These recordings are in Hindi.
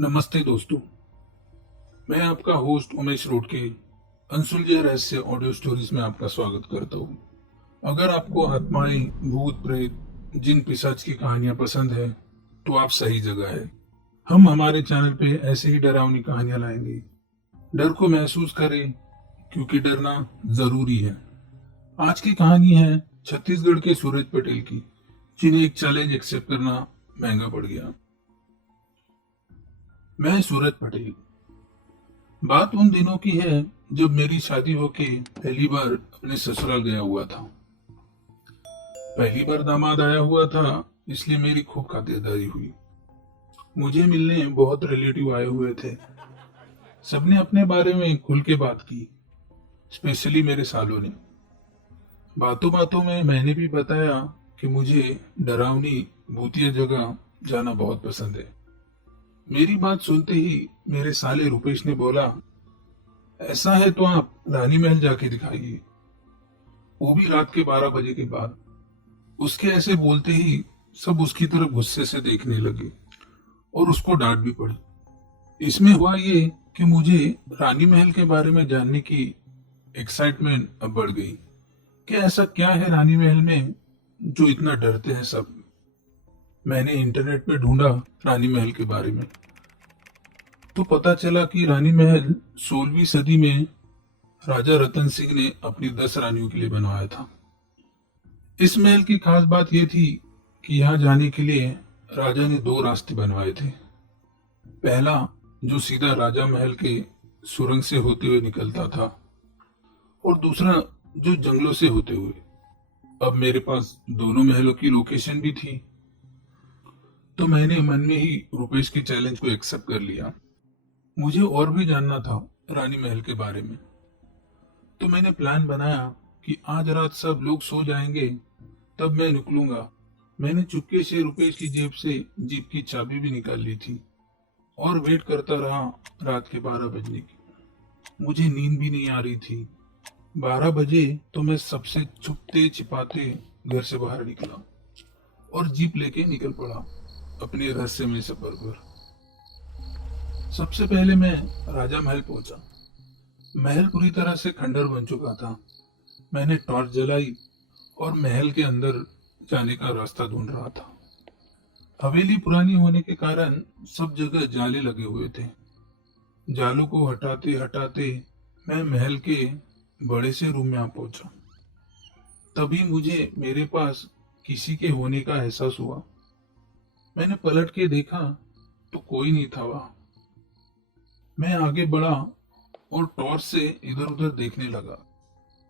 नमस्ते दोस्तों। मैं आपका होस्ट उमेश रोडके अनसुलझे रहस्य ऑडियो स्टोरीज में आपका स्वागत करता हूँ। अगर आपको आत्माएं, भूत प्रेत, जिन पिशाच की कहानियां पसंद है तो आप सही जगह है। हम हमारे चैनल पे ऐसे ही डरावनी कहानियां लाएंगे। डर को महसूस करें, क्योंकि डरना जरूरी है। आज की कहानी है छत्तीसगढ़ के सूरज पटेल की, जिन्हें एक चैलेंज एक्सेप्ट करना महंगा पड़ गया। मैं सूरज पटेल। बात उन दिनों की है जब मेरी शादी होके पहली बार अपने ससुराल गया हुआ था। पहली बार दामाद आया हुआ था, इसलिए मेरी खूब खातिरदारी हुई। मुझे मिलने बहुत रिलेटिव आए हुए थे। सबने अपने बारे में खुल के बात की, स्पेशली मेरे सालों ने। बातों बातों में मैंने भी बताया कि मुझे डरावनी भूतिया जगह जाना बहुत पसंद है। मेरी बात सुनते ही मेरे साले रुपेश ने बोला, ऐसा है तो आप रानी महल जाके दिखाइए, वो भी रात के 12 बजे के बाद। उसके ऐसे बोलते ही सब उसकी तरफ गुस्से से देखने लगे और उसको डांट भी पड़ी। इसमें हुआ ये कि मुझे रानी महल के बारे में जानने की एक्साइटमेंट अब बढ़ गई कि ऐसा क्या है रानी महल में जो इतना डरते हैं सब। मैंने इंटरनेट पे ढूंढा रानी महल के बारे में, तो पता चला कि रानी महल 16वीं सदी में राजा रतन सिंह ने अपनी 10 रानियों के लिए बनवाया था। इस महल की खास बात यह थी कि यहाँ जाने के लिए राजा ने 2 रास्ते बनवाए थे। पहला, जो सीधा राजा महल के सुरंग से होते हुए निकलता था, और दूसरा जो जंगलों से होते हुए। अब मेरे पास दोनों महलों की लोकेशन भी थी, तो मैंने मन में ही रुपेश के चैलेंज को एक्सेप्ट कर लिया। मुझे और भी जानना था रानी महल के बारे में, तो मैंने प्लान बनाया कि आज रात सब लोग सो जाएंगे तब मैं निकलूंगा। मैंने चुपके से रुपेश की जेब से जीप की चाबी भी निकाल ली थी और वेट करता रहा रात के 12 बजने की। मुझे नींद भी नहीं आ रही थी। 12 बजे तो मैं सबसे छुपते छिपाते घर से बाहर निकला और जीप लेके निकल पड़ा अपने रहस्यमय सफर पर। सबसे पहले मैं राजा महल पहुंचा। महल पूरी तरह से खंडर बन चुका था। मैंने टॉर्च जलाई और महल के अंदर जाने का रास्ता ढूंढ रहा था। हवेली पुरानी होने के कारण सब जगह जाले लगे हुए थे। जालों को हटाते हटाते मैं महल के बड़े से रूम में आ पहुंचा। तभी मुझे मेरे पास किसी के होने का एहसास हुआ। मैंने पलट के देखा तो कोई नहीं था वहां। मैं आगे बढ़ा और टॉर्च से इधर उधर देखने लगा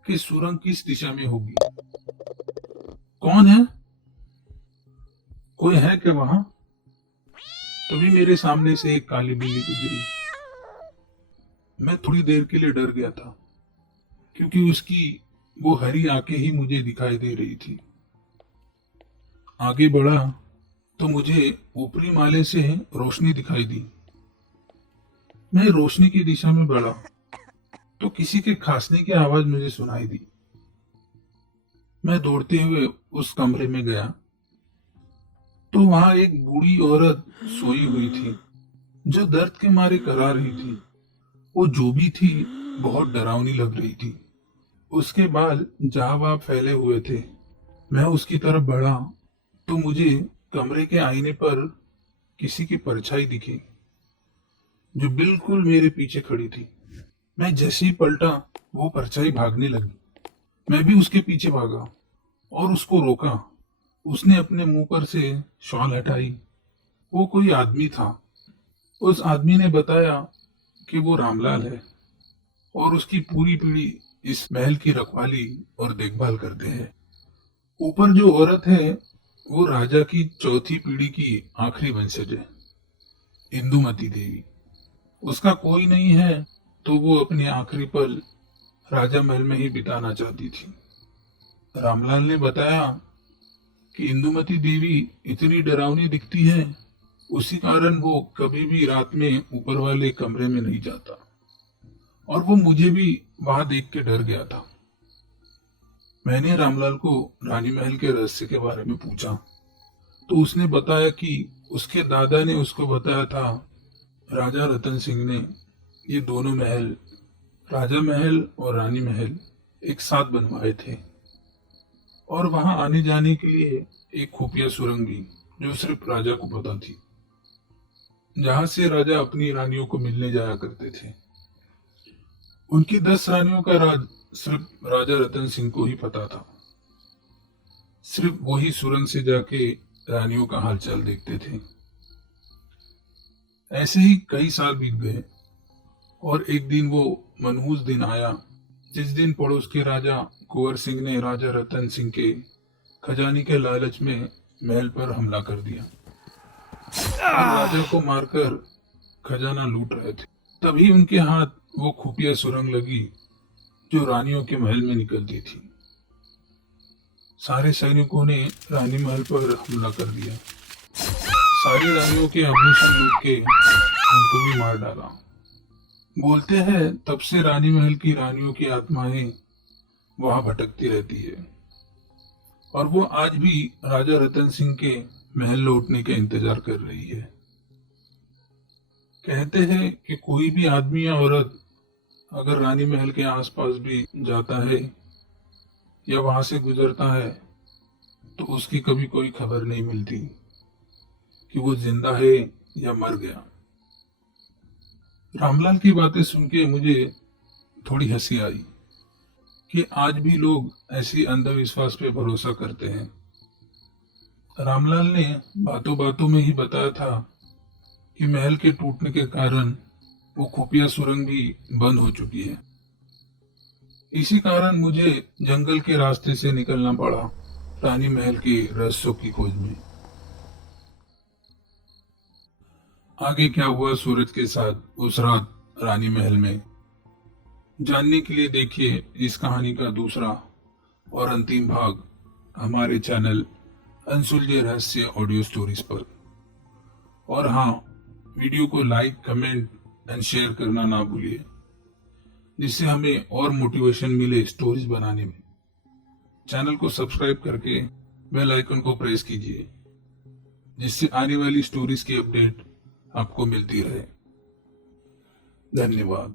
कि सुरंग किस दिशा में होगी। कौन है? कोई है क्या वहां? तभी मेरे सामने से एक काली बिल्ली गुजरी। मैं थोड़ी देर के लिए डर गया था, क्योंकि उसकी वो हरी आंखें ही मुझे दिखाई दे रही थी। आगे बढ़ा तो मुझे ऊपरी माले से रोशनी दिखाई दी। मैं रोशनी की दिशा में बढ़ा तो किसी के खांसने की आवाज मुझे सुनाई दी। मैं दौड़ते हुए उस कमरे में गया तो वहां एक बूढ़ी औरत सोई हुई थी, जो दर्द के मारे करा रही थी। वो जो भी थी बहुत डरावनी लग रही थी। उसके बाल जहां फैले हुए थे। मैं उसकी तरफ बढ़ा तो मुझे कमरे के आईने पर किसी की परछाई दिखी, जो बिल्कुल मेरे पीछे खड़ी थी। मैं जैसे ही पलटा, वो परछाई भागने लगी। मैं भी उसके पीछे भागा और उसको रोका। उसने अपने मुंह पर से शॉल हटाई। वो कोई आदमी था। उस आदमी ने बताया कि वो रामलाल है और उसकी पूरी पीढ़ी इस महल की रखवाली और देखभाल करते हैं। ऊपर जो औरत है वो राजा की चौथी पीढ़ी की आखिरी वंशज है, इंदुमती देवी। उसका कोई नहीं है, तो वो अपने आखिरी पल राजा महल में ही बिताना चाहती थी। रामलाल ने बताया कि इंदुमती देवी इतनी डरावनी दिखती है, उसी कारण वो कभी भी रात में ऊपर वाले कमरे में नहीं जाता, और वो मुझे भी वहां देख के डर गया था। मैंने रामलाल को रानी महल के रहस्य के बारे में पूछा तो उसने बताया कि उसके दादा ने उसको बताया था राजा रतन सिंह ने ये दोनों महल, राजा महल और रानी महल, एक साथ बनवाए थे और वहां आने जाने के लिए एक खुफिया सुरंग भी, जो सिर्फ राजा को पता थी, जहां से राजा अपनी रानियों को मिलने जाया करते थे। उनकी 10 रानियों का राज सिर्फ राजा रतन सिंह को ही पता था। सिर्फ वही सुरंग से जाके रानियों का हालचाल देखते थे। ऐसे ही कई साल बीत गए और एक दिन वो मनहूस दिन आया जिस दिन पड़ोस के राजा कुंवर सिंह ने राजा रतन सिंह के खजाने के लालच में महल पर हमला कर दिया और राजा को मारकर खजाना लूट रहे थे। तभी उनके हाथ वो खुफिया सुरंग लगी जो रानियों के महल में निकलती थी। सारे सैनिकों ने रानी महल पर हमला कर दिया। सारी रानियों के आभूषण लूट के उनको भी मार डाला। बोलते हैं तब से रानी महल की रानियों की आत्माएं वहां भटकती रहती है और वो आज भी राजा रतन सिंह के महल लौटने का इंतजार कर रही है। कहते हैं कि कोई भी आदमी या औरत अगर रानी महल के आसपास भी जाता है या वहां से गुजरता है तो उसकी कभी कोई खबर नहीं मिलती कि वो जिंदा है या मर गया। रामलाल की बातें सुन के मुझे थोड़ी हंसी आई कि आज भी लोग ऐसी अंधविश्वास पे भरोसा करते हैं। रामलाल ने बातों बातों में ही बताया था कि महल के टूटने के कारण वो खुफिया सुरंग भी बंद हो चुकी है। इसी कारण मुझे जंगल के रास्ते से निकलना पड़ा रानी महल के रहस्यों की खोज में। आगे क्या हुआ सूरज के साथ उस रात रानी महल में, जानने के लिए देखिए इस कहानी का दूसरा और अंतिम भाग हमारे चैनल अनसुलझे रहस्य ऑडियो स्टोरीज पर। और हाँ, वीडियो को लाइक, कमेंट एंड शेयर करना ना भूलिए, जिससे हमें और मोटिवेशन मिले स्टोरीज बनाने में। चैनल को सब्सक्राइब करके बेल आइकन को प्रेस कीजिए, जिससे आने वाली स्टोरीज की अपडेट आपको मिलती रहे। धन्यवाद।